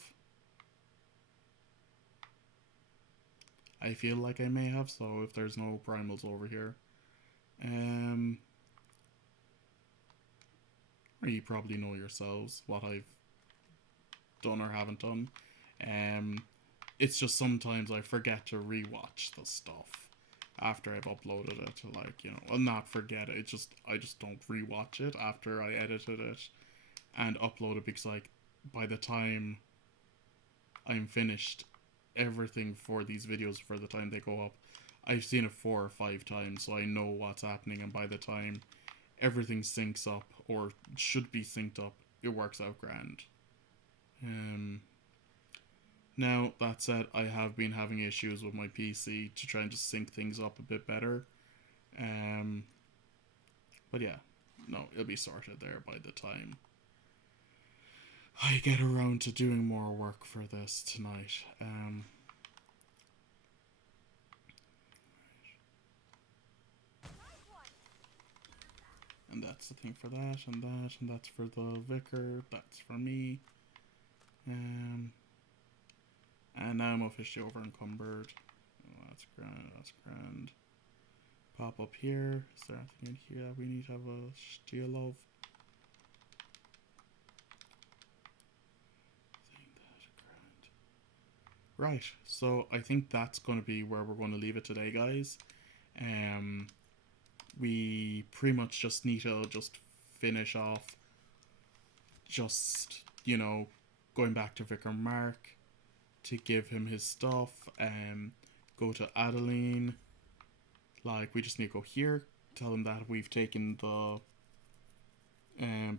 I feel like I may have, so if there's no primals over here. Or you probably know yourselves what I've done or haven't done. It's just sometimes I forget to rewatch the stuff after I've uploaded it. Like, you know, well, not forget it. I just don't rewatch it after I edited it and upload it, because like by the time I'm finished everything for these videos, for the time they go up, I've seen it 4 or 5 times, so I know what's happening, and by the time everything syncs up, or should be synced up, it works out grand. Now, that said, I have been having issues with my PC to try and just sync things up a bit better. But yeah, no, it'll be sorted there by the time I get around to doing more work for this tonight. And that's the thing for that, and that's for the vicar, that's for me. And now I'm officially over encumbered. Oh, that's grand. Pop up here. Is there anything in here that we need to have a steal of? Right, so I think that's going to be where we're going to leave it today, guys. We pretty much just need to just finish off, just, you know, going back to Vicar Mark to give him his stuff, go to Adeline. Like, we just need to go here, tell him that we've taken the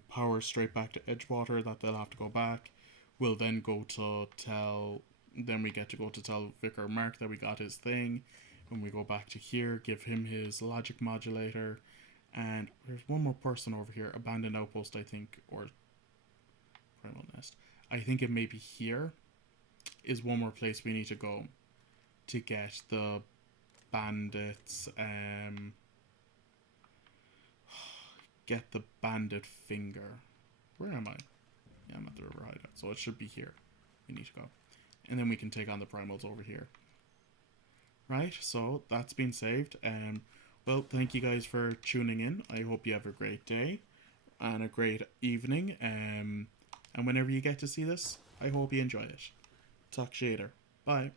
power straight back to Edgewater, that they'll have to go back. We'll then go to tell, then we get to go to tell Vicar Mark that we got his thing. When we go back to here, give him his logic modulator. And there's one more person over here, Abandoned Outpost, I think, or Primal Nest. I think it may be here is one more place we need to go to get the bandits, get the bandit finger. Where am I? Yeah, I'm at the river hideout, so it should be here. We need to go. And then we can take on the primals over here. Right, so that's been saved. Well, thank you guys for tuning in. I hope you have a great day and a great evening. And whenever you get to see this, I hope you enjoy it. Talk to you later. Bye.